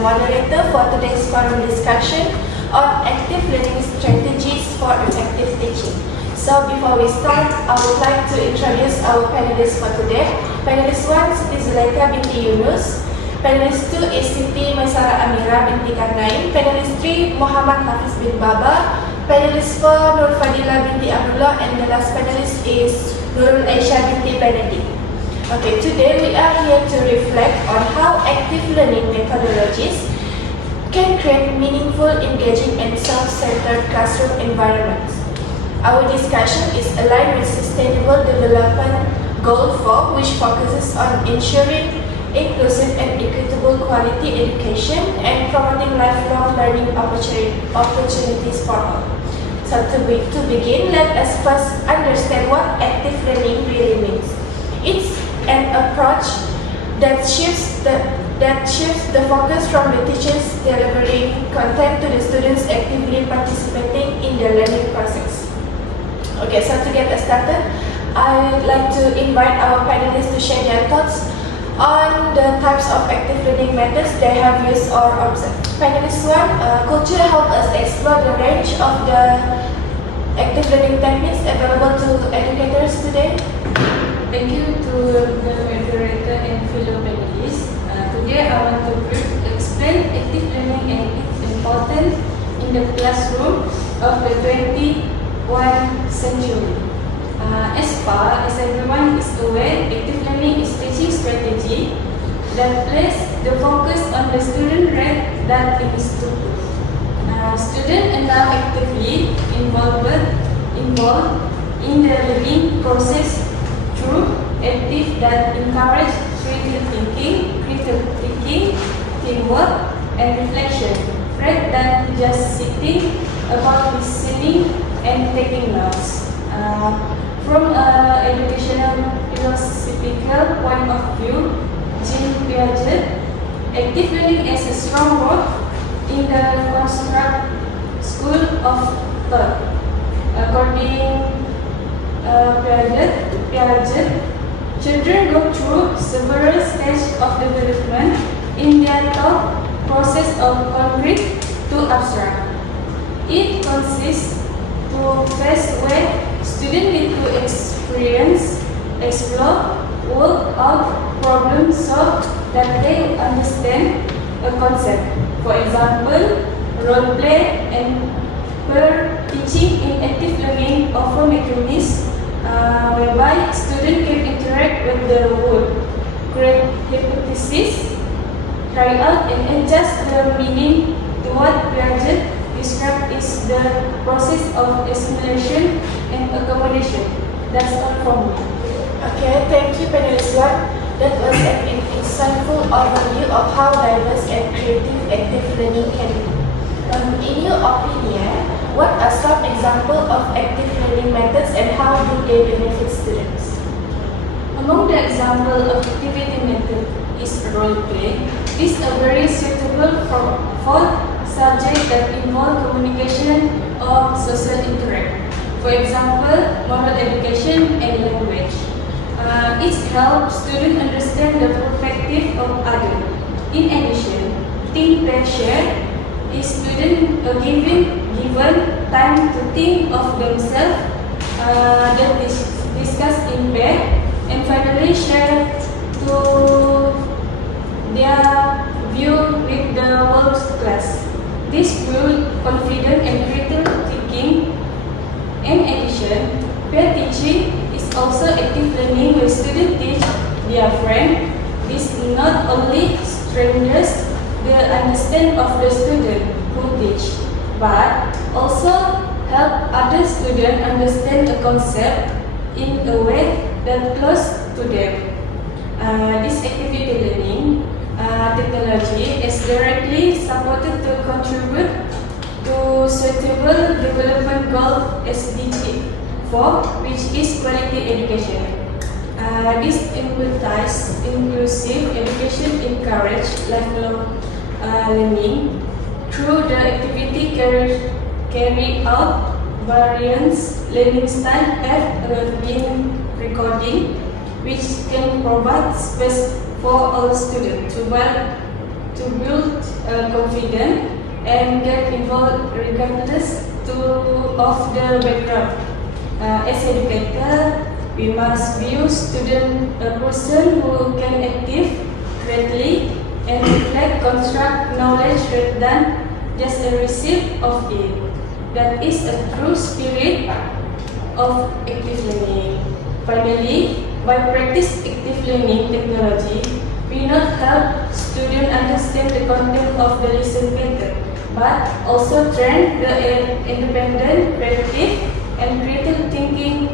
the moderator for today's forum discussion on active learning strategies for effective teaching. So before we start, I would like to introduce our panelists for today. Panelist 1, Siti Zulaika binti Yunus. Panelist 2 is Siti Maisara Amira binti Karnain. Panelist 3, Muhammad Hafiz bin Baba. Panelist 4, Nur Fadila binti Abdullah. And the last panelist is Nurul Aisyah binti Benedict. Okay, today we are here to reflect on how active learning methodologies can create meaningful, engaging, and self-centered classroom environments. Our discussion is aligned with Sustainable Development Goal 4, which focuses on ensuring inclusive and equitable quality education and promoting lifelong learning opportunities for all. So to begin, let us first understand what active learning really means. It's an approach that shifts the focus from the teachers delivering content to the students actively participating in the learning process. Okay, so to get us started, I would like to invite our panelists to share their thoughts on the types of active learning methods they have used or observed. Panelist 1, could you help us explore the range of the active learning techniques available to educators today? Thank you to the moderator and fellow panelists. Today I want to explain active learning and its importance in the classroom of the 21st century. As far as everyone is aware, active learning is teaching strategy that places the focus on the student rather than in instructor. Students are now actively involved in the learning process through activities that encourage critical thinking, teamwork, and reflection, rather than just sitting about listening and taking notes. From an educational philosophical point of view, Jean Piaget, active learning has a strong role in the construct school of thought. According Piaget, children go through several stages of development in their thought process of concrete to abstract. It consists to phase where students need to experience, explore, work out, problem solve that they understand a concept. For example, role play and peer teaching in active learning offer mechanisms whereby students can interact with the world, create hypotheses, try out and adjust the meaning to what Piaget described is the process of assimilation and accommodation. That's all from me. Okay, thank you, panelist 1. That was an insightful overview of how diverse and creative active learning can be. In your opinion, what are some examples of active learning methods and how do they benefit students? Among the examples of activity method is role play. These are very suitable for subjects that involve communication or social interaction. For example, moral education and language. It helps students understand the perspective of others. In addition, think pair share is students given time to think of themselves, then discuss in pair, and finally share to their view with the whole class. This builds confidence and critical thinking. In addition, peer teaching is also active learning where students teach their friends. This not only strengthens the understanding of the student who teach, but also help other students understand the concept in a way that close to them. This activity learning technology is directly supported to contribute to Sustainable Development Goal SDG 4, which is quality education. This emphasizes inclusive education, encourage lifelong learning through the activity carried out. Various learning styles have been recording, which can provide space for all students to build confident and get involved regardless of the background. As educator, we must view student a person who can active, greatly, and reflect, construct knowledge rather than just a receipt of it. That is a true spirit of active learning. Finally, by practice active learning technology, we not help students understand the content of the lesson better, but also train the independent, creative, and critical thinking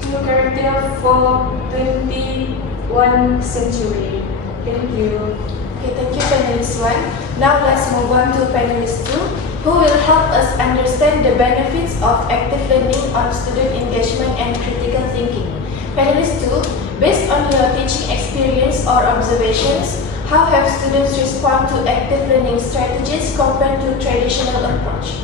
to character for 21st century. Thank you. Okay, thank you, panelist 1. Now let's move on to panelist 2, who will help us understand the benefits of active learning on student engagement and critical thinking. Panelist 2, based on your teaching experience or observations, how have students respond to active learning strategies compared to traditional approach?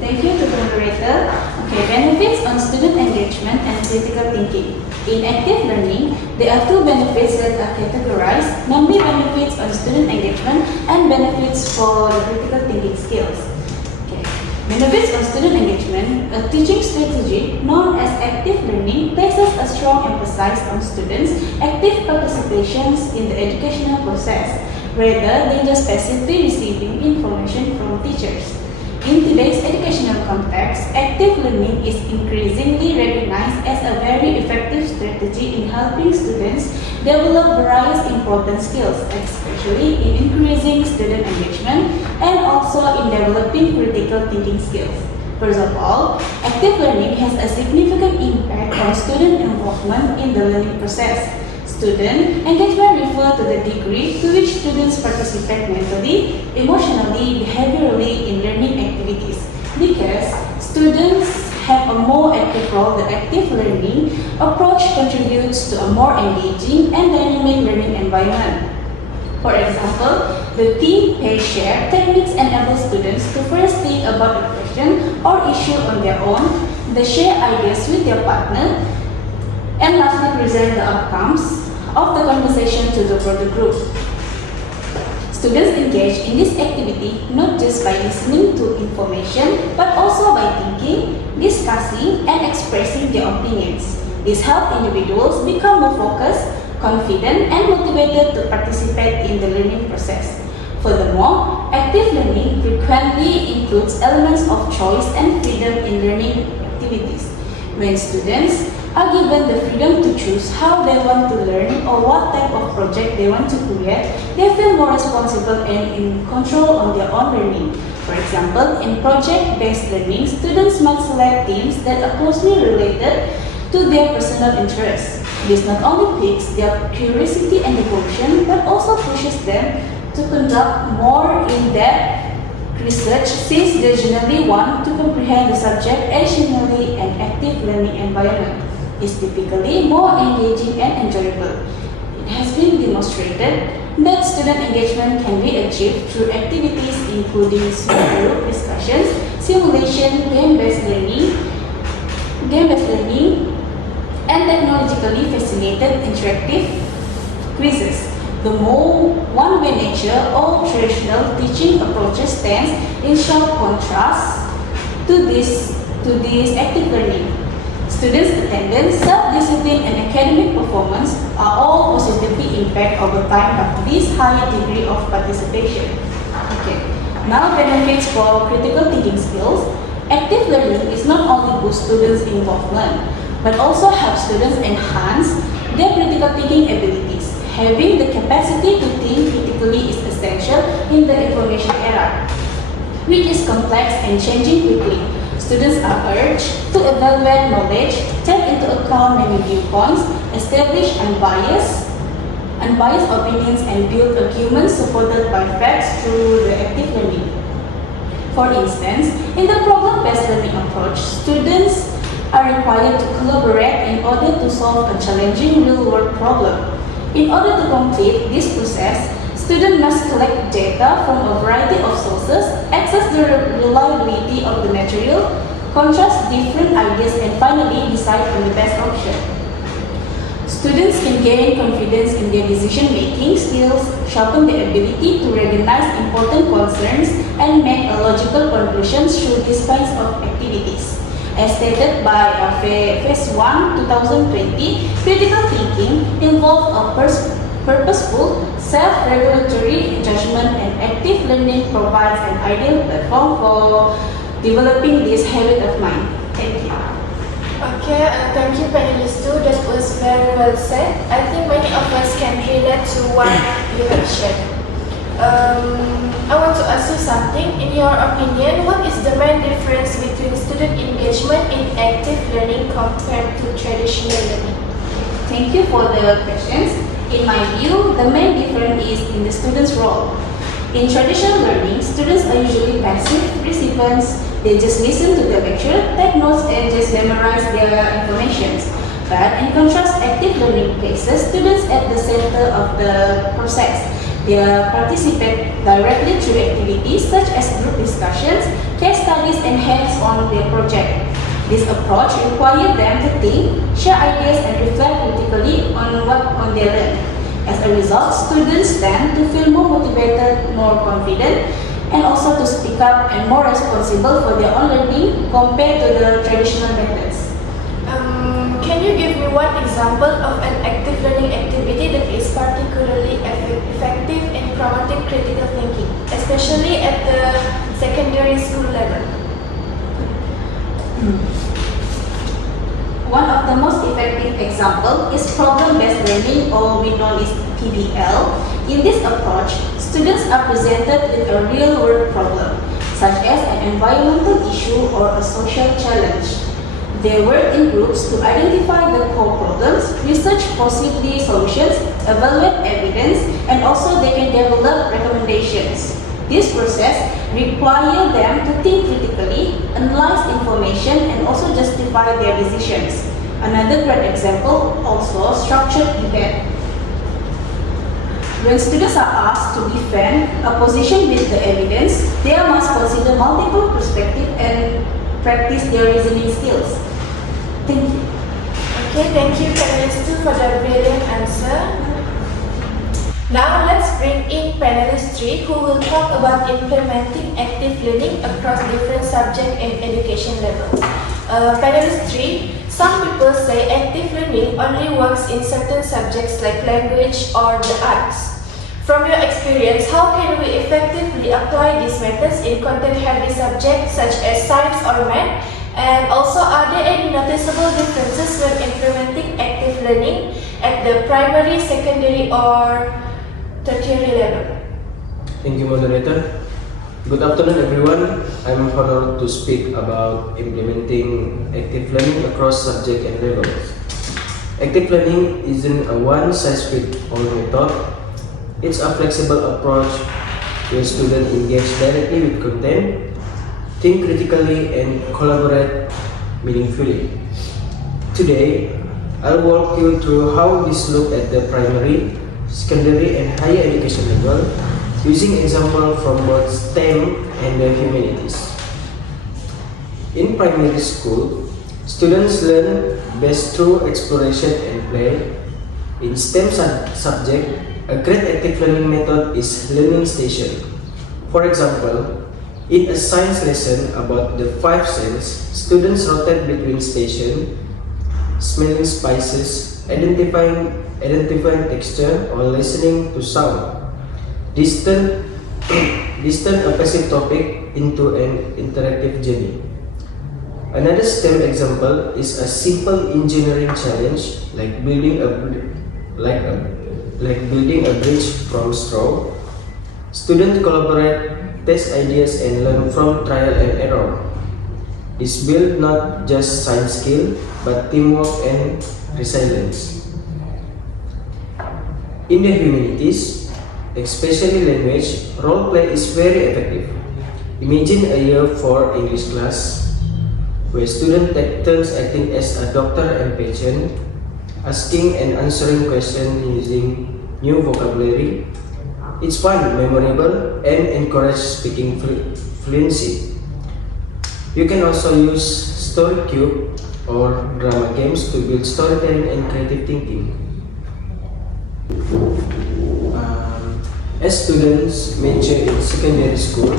Thank you to the moderator. Okay, benefits on student engagement and critical thinking. In active learning, there are two benefits that are categorized, namely benefits on student engagement and benefits for the critical thinking skills. Okay. Benefits on student engagement, a teaching strategy known as active learning places a strong emphasis on students' active participations in the educational process, rather than just passively receiving information from teachers. In today's educational context, active learning is increasingly recognized as a very effective strategy in helping students develop various important skills, especially in increasing student engagement and also in developing critical thinking skills. First of all, active learning has a significant impact on student involvement in the learning process. Student engagement refers to the degree to which students participate mentally, emotionally, behaviorally in learning activities. Because students have a more active role, the active learning approach contributes to a more engaging and dynamic learning environment. For example, the team-based share techniques enable students to first think about a question or issue on their own, they share ideas with their partner, and lastly present the outcomes of the conversation to the broader group. Students engage in this activity not just by listening to information, but also by thinking, discussing, and expressing their opinions. This helps individuals become more focused, confident, and motivated to participate in the learning process. Furthermore, active learning frequently includes elements of choice and freedom in learning activities. When students are given the freedom to choose how they want to learn or what type of project they want to create, they feel more responsible and in control on their own learning. For example, in project-based learning, students must select themes that are closely related to their personal interests. This not only piques their curiosity and devotion, but also pushes them to conduct more in-depth research, since they generally want to comprehend the subject additionally. An active learning environment is typically more engaging and enjoyable. It has been demonstrated that student engagement can be achieved through activities including small group discussions, simulation, game-based learning, and technologically facilitated interactive quizzes. The more one-way nature of traditional teaching approaches stands in sharp contrast to this active learning. Students' attendance, self-discipline, and academic performance are all positively impacted over time by this high degree of participation. Okay. Now, benefits for critical thinking skills. Active learning is not only boost students' involvement, but also help students enhance their critical thinking abilities. Having the capacity to think critically is essential in the information era, which is complex and changing quickly. Students are urged to evaluate knowledge, take into account many viewpoints, establish unbiased opinions, and build arguments supported by facts through the active learning. For instance, in the problem-based learning approach, students are required to collaborate in order to solve a challenging real-world problem. In order to complete this process, students must collect data from a variety of sources, assess the reliability of the material, contrast different ideas, and finally decide on the best option. Students can gain confidence in their decision-making skills, sharpen their ability to recognize important concerns, and make a logical conclusions through these kinds of activities. As stated by Phase 1, 2020, critical thinking involves a purposeful, self-regulatory judgment, and active learning provides an ideal platform for developing this habit of mind. Thank you. Okay, thank you panelists too. That was very well said. I think many of us can relate to what you have shared. I want to ask you something. In your opinion, what is the main difference between student engagement in active learning compared to traditional learning? Thank you for the questions. In my view, the main difference is in the student's role. In traditional learning, students are usually passive recipients. They just listen to the lecture, take notes, and just memorize their information. But in contrast, active learning places students at the center of the process. They participate directly through activities such as group discussions, case studies, and hands-on their project. This approach requires them to think, share ideas, and reflect critically on what they learn. As a result, students tend to feel more motivated, more confident, and also to speak up and more responsible for their own learning compared to the traditional methods. Can you give me one example of an active learning activity that is particularly effective in promoting critical thinking, especially at the secondary school level? One of the most effective examples is problem-based learning, or we know as PBL. In this approach, students are presented with a real-world problem, such as an environmental issue or a social challenge. They work in groups to identify the core problems, research possible solutions, evaluate evidence, and also they can develop recommendations. This process requires them to think critically, analyze information, and also justify their decisions. Another great example, also structured debate. When students are asked to defend a position with the evidence, they must consider multiple perspectives and practice their reasoning skills. Thank you. Okay, thank you panelists too for the brilliant answer. Now let's bring in panelist 3 who will talk about implementing active learning across different subject and education levels. Panelist 3, some people say active learning only works in certain subjects like language or the arts. From your experience, how can we effectively apply these methods in content-heavy subjects such as science or math? And also, are there any noticeable differences when implementing active learning at the primary, secondary, or tertiary level? Thank you, moderator. Good afternoon, everyone. I'm honored to speak about implementing active learning across subject and levels. Active learning isn't a one-size-fits-all method. It's a flexible approach where students engage directly with content, think critically, and collaborate meaningfully. Today, I'll walk you through how this looks at the primary, secondary, and higher education level, using examples from both STEM and the humanities. In primary school, students learn best through exploration and play. In STEM subject, a great active learning method is learning station. For example, in a science lesson about the 5 senses, students rotate between stations, smelling spices, identifying texture, or listening to sound. This turn a passive topic into an interactive journey. Another STEM example is a simple engineering challenge like building a bridge from straw. Students collaborate, test ideas, and learn from trial and error. This builds not just science skill, but teamwork and resilience. In the humanities, especially language, role play is very effective. Imagine a year 4 English class where students take turns acting as a doctor and patient, asking and answering questions using new vocabulary. It's fun, memorable, and encourage speaking fluency. You can also use story cube or drama games to build storytelling and creative thinking. As students mature in secondary school,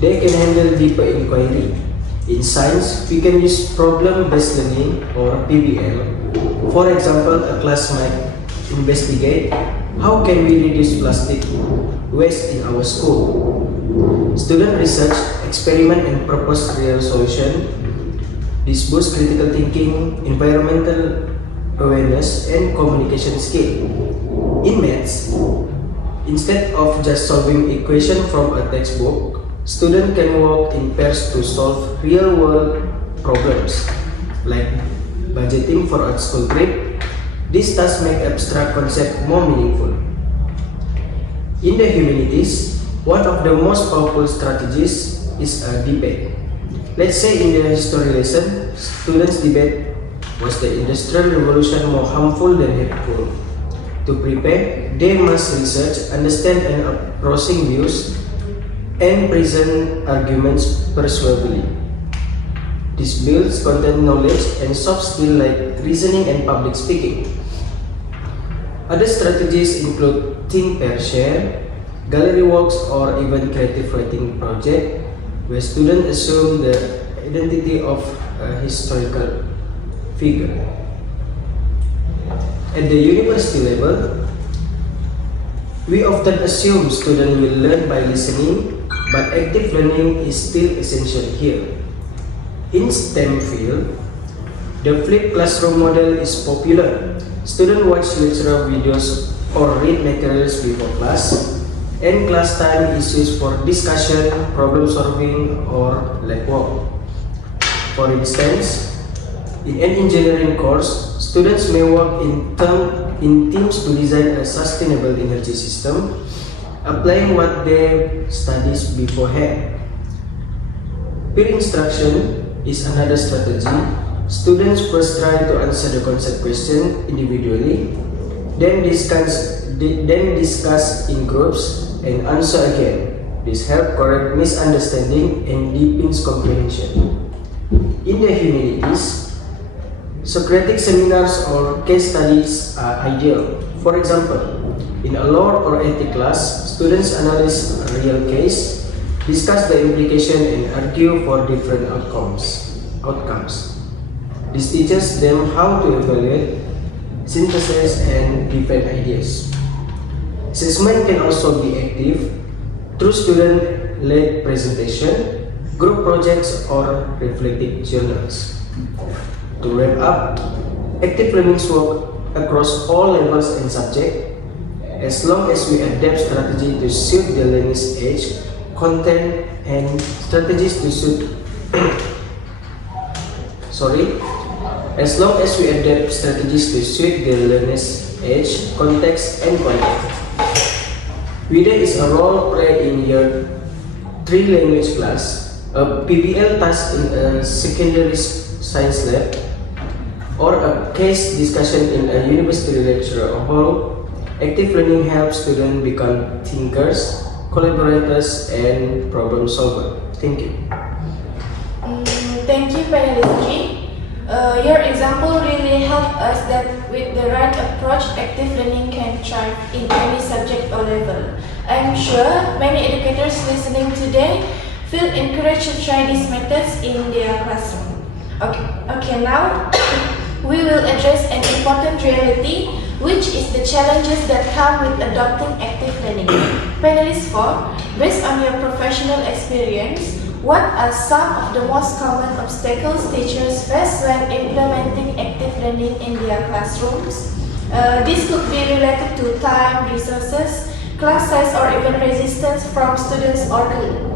they can handle deeper inquiry. In science, we can use problem-based learning or PBL. For example, a class might investigate how can we reduce plastic waste in our school. Student research, experiment and propose real solution. This boosts critical thinking, environmental awareness and communication skill. In maths, instead of just solving equation from a textbook, students can work in pairs to solve real-world problems like budgeting for a school trip. These tasks make abstract concepts more meaningful. In the humanities, one of the most powerful strategies is a debate. Let's say in the history lesson, students debate, was the Industrial Revolution more harmful than helpful? To prepare, they must research, understand and opposing views, and present arguments persuasively. This builds content knowledge and soft skills like reasoning and public speaking. Other strategies include think, pair, share, gallery walks, or even creative writing project, where students assume the identity of a historical figure. At the university level, we often assume students will learn by listening, but active learning is still essential here. In STEM field, the flipped classroom model is popular. Students watch lecture videos or read materials before class, and class time is used for discussion, problem solving, or lab work. For instance, in an engineering course, students may work in teams to design a sustainable energy system, applying what they studied beforehand. Peer instruction is another strategy. Students first try to answer the concept question individually, then discuss in groups and answer again. This helps correct misunderstanding and deepens comprehension. In the humanities, Socratic seminars or case studies are ideal. For example, in a law or ethics class, students analyze a real case, discuss the implication and argue for different outcomes. This teaches them how to evaluate, synthesize and defend ideas. Assessment can also be active through student-led presentation, group projects or reflective journals. To wrap up, active learning work across all levels and subjects. As long as we adapt strategy to suit the learner's age, content, and strategies to suit as long as we adapt strategies to suit the learner's age, context, and content. Whether it's a role play in your 3 language class, a PBL task in a secondary science lab, or a case discussion in a university lecture hall, active learning helps students become thinkers, collaborators, and problem solvers. Thank you. Thank you, Pedagogy. Your example really helped us that with the right approach, active learning can thrive in any subject or level. I'm sure many educators listening today feel encouraged to try these methods in their classroom. Okay, now we will address an important reality, which is the challenges that come with adopting active learning. Panelist 4, based on your professional experience, what are some of the most common obstacles teachers face when implementing active learning in their classrooms? This could be related to time, resources, class size, or even resistance from students or colleagues.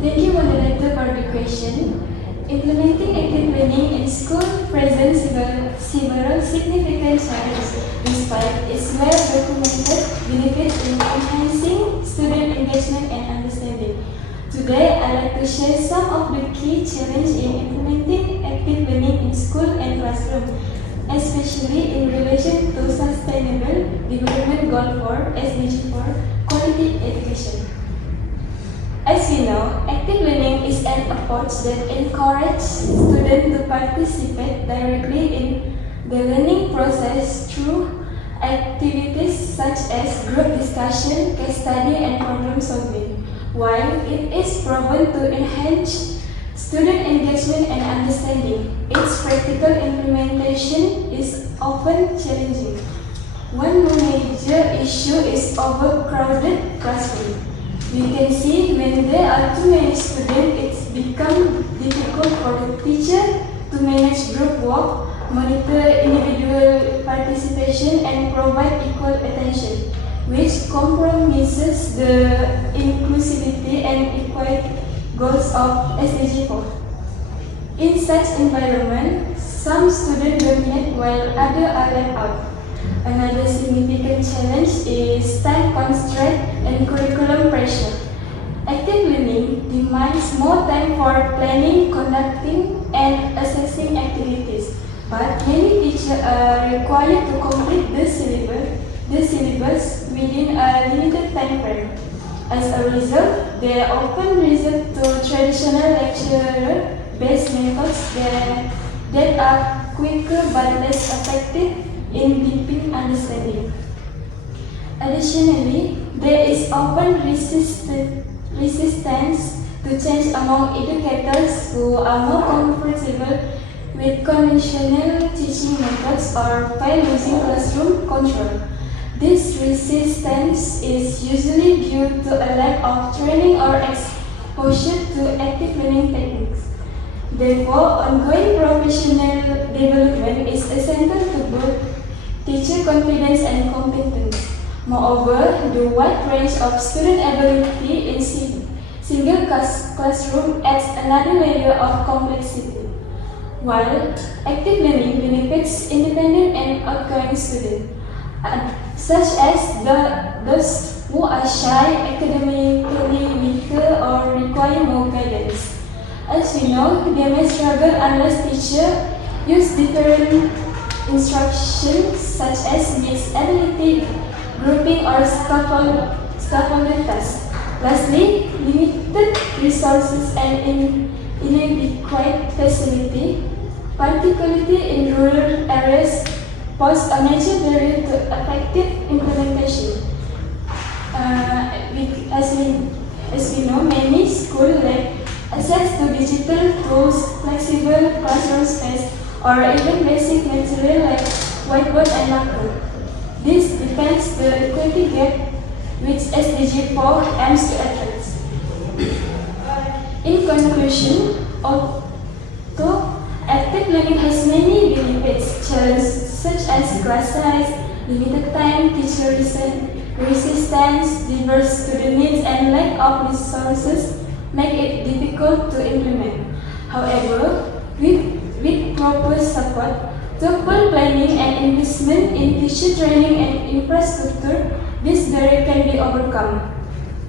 Thank you, moderator, for the question. Implementing active learning in school presents several significant challenges, despite its well-documented benefits in enhancing student engagement and understanding. Today, I'd like to share some of the key challenges in implementing active learning in school and classroom, especially in relation to Sustainable Development Goal 4 (SDG 4) quality education. As we know, active learning is an approach that encourages students to participate directly in the learning process through activities such as group discussion, case study, and problem solving. While it is proven to enhance student engagement and understanding, its practical implementation is often challenging. One major issue is overcrowded classroom. We can see when there are too many students, it becomes difficult for the teacher to manage group work, monitor individual participation, and provide equal attention, which compromises the inclusivity and equality goals of SDG 4. In such environment, some students dominate while others are left out. Another significant challenge is time constraint and curriculum pressure. Active learning demands more time for planning, conducting, and assessing activities, but many teachers are required to complete the syllabus within a limited time frame. As a result, they often resort to traditional lecture-based methods that are quicker but less effective in deepening understanding. Additionally, there is often resistance to change among educators who are more comfortable with conventional teaching methods or fear losing classroom control. This resistance is usually due to a lack of training or exposure to active learning techniques. Therefore, ongoing professional development is essential to both teacher confidence and competence. Moreover, the wide range of student ability in single classroom adds another layer of complexity. While active learning benefits independent and outgoing students, such as those who are shy, academically weaker, or require more guidance. As we know, they may struggle unless teachers use different instructions such as mixed ability, grouping, or scaffolded tasks. Lastly, limited resources and inadequate facility, particularly in rural areas, pose a major barrier to effective implementation. As we know, many schools lack access to digital tools, flexible classroom space, or even basic material like whiteboard and marker. This depends the equity gap which SDG 4 aims to address. In conclusion, although active learning has many benefits, challenges such as class size, limited time, teacher resistance, diverse student needs, and lack of resources make it difficult to implement. However, with proper support, thoughtful planning, and investment in teacher training and infrastructure, this barrier can be overcome.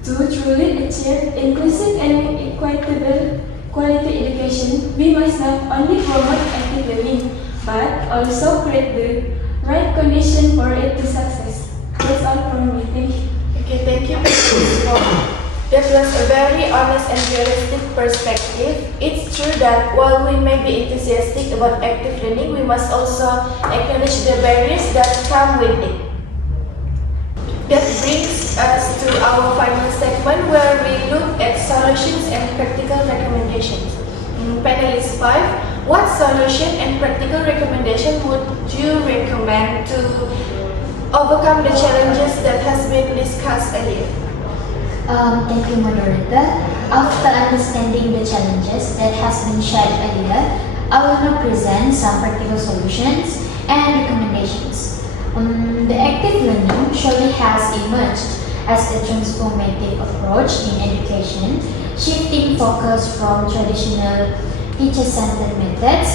To truly achieve inclusive and equitable quality education, we must not only promote active learning, but also create the right condition for it to success. That's all from me. Thank you. Okay, thank you. That was a very honest and realistic perspective. It's true that while we may be enthusiastic about active learning, we must also acknowledge the barriers that come with it. That brings us to our final segment where we look at solutions and practical recommendations. Panelist 5, what solution and practical recommendation would you recommend to overcome the challenges that has been discussed earlier? Thank you, moderator. After understanding the challenges that has been shared earlier, I will now present some practical solutions and recommendations. The active learning surely has emerged as a transformative approach in education, shifting focus from traditional teacher-centered methods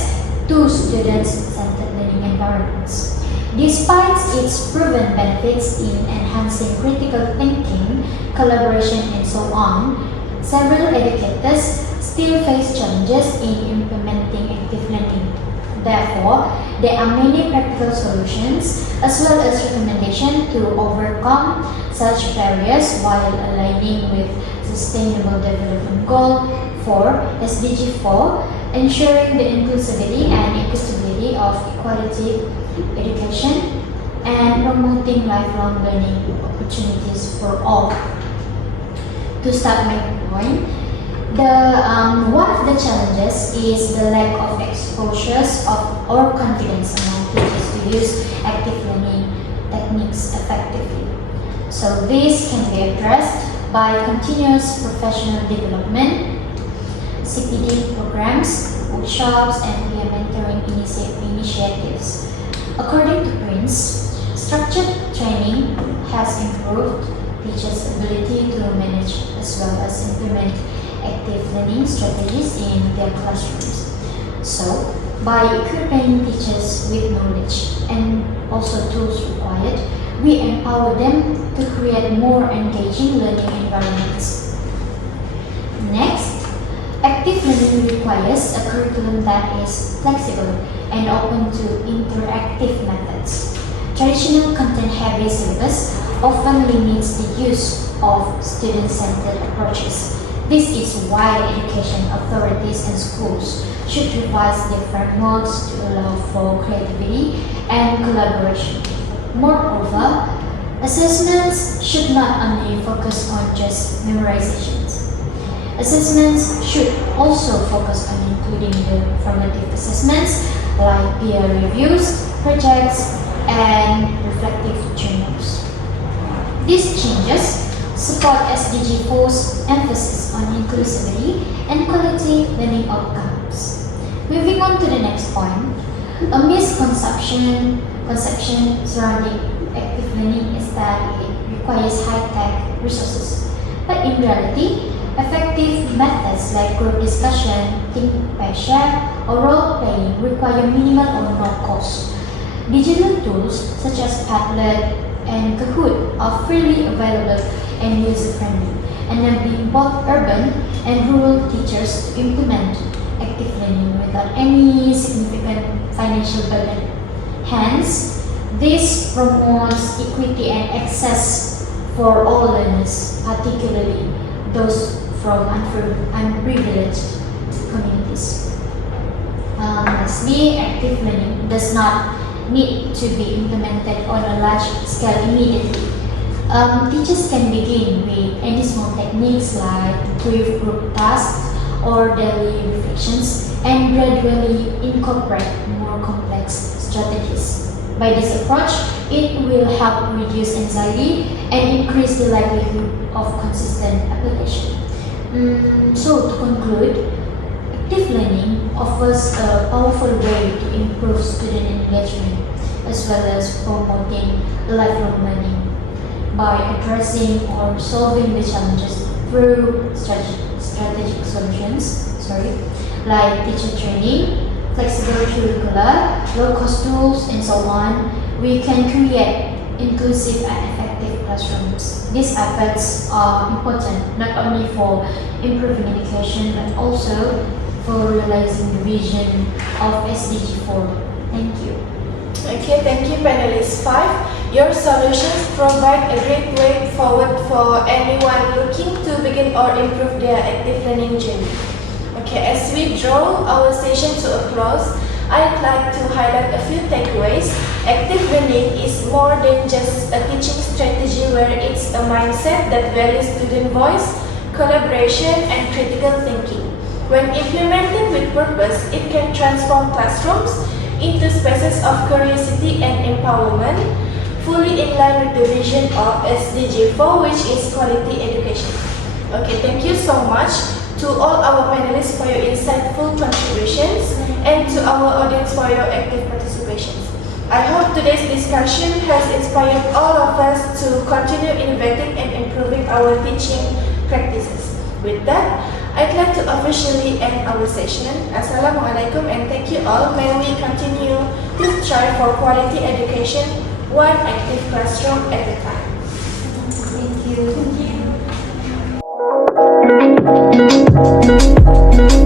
to student-centered learning environments. Despite its proven benefits in enhancing critical thinking, collaboration, and so on, several educators still face challenges in implementing active learning. Therefore, there are many practical solutions as well as recommendations to overcome such barriers while aligning with Sustainable Development Goal 4 SDG 4, ensuring the inclusivity and accessibility of equality education and promoting lifelong learning opportunities for all. To start my point, one of the challenges is the lack of exposures or confidence among teachers to use active learning techniques effectively. So this can be addressed by continuous professional development, CPD programs, workshops, and peer mentoring initiatives. According to Prince, structured training has improved teachers' ability to manage as well as implement active learning strategies in their classrooms. So, by equipping teachers with knowledge and also tools required, we empower them to create more engaging learning environments. Next, active learning requires a curriculum that is flexible and open to interactive methods. Traditional content-heavy syllabus often limits the use of student-centered approaches. This is why education authorities and schools should revise their frameworks to allow for creativity and collaboration. Moreover, assessments should not only focus on just memorizations. Assessments should also focus on including the formative assessments like peer reviews, projects, and reflective journals. These changes support SDG 4's emphasis on inclusivity and quality learning outcomes. Moving on to the next point, a misconception surrounding active learning is that it requires high-tech resources. But in reality, effective methods like group discussion, think by share, or role-playing require minimal or no cost. Digital tools such as Padlet and Kahoot are freely available and user-friendly, enabling both urban and rural teachers to implement active learning without any significant financial burden. Hence, this promotes equity and access for all learners, particularly those from unprivileged communities. Lastly, active learning does not need to be implemented on a large scale immediately. Teachers can begin with any small techniques like brief group tasks or daily reflections and gradually incorporate more complex strategies. By this approach, it will help reduce anxiety and increase the likelihood of consistent application. So to conclude, active learning offers a powerful way to improve student engagement as well as promoting lifelong learning by addressing or solving the challenges through strategic solutions, like teacher training, flexible curricula, low-cost tools, and so on. We can create inclusive and effective classrooms. These efforts are important not only for improving education but also for realizing the vision of SDG 4. Thank you. Okay, thank you, panelist 5. Your solutions provide a great way forward for anyone looking to begin or improve their active learning journey. Okay, as we draw our session to a close, I'd like to highlight a few takeaways. Active learning is more than just a teaching strategy where it's a mindset that values student voice, collaboration, and critical thinking. When implemented with purpose, it can transform classrooms into spaces of curiosity and empowerment, fully in line with the vision of SDG 4, which is quality education. Okay, thank you so much to all our panelists for your insightful contributions and to our audience for your active participations. I hope today's discussion has inspired all of us to continue innovating and improving our teaching practices. With that, I'd like to officially end our session. Assalamualaikum and thank you all. May we continue to strive for quality education, one active classroom at a time. Thank you. Thank you.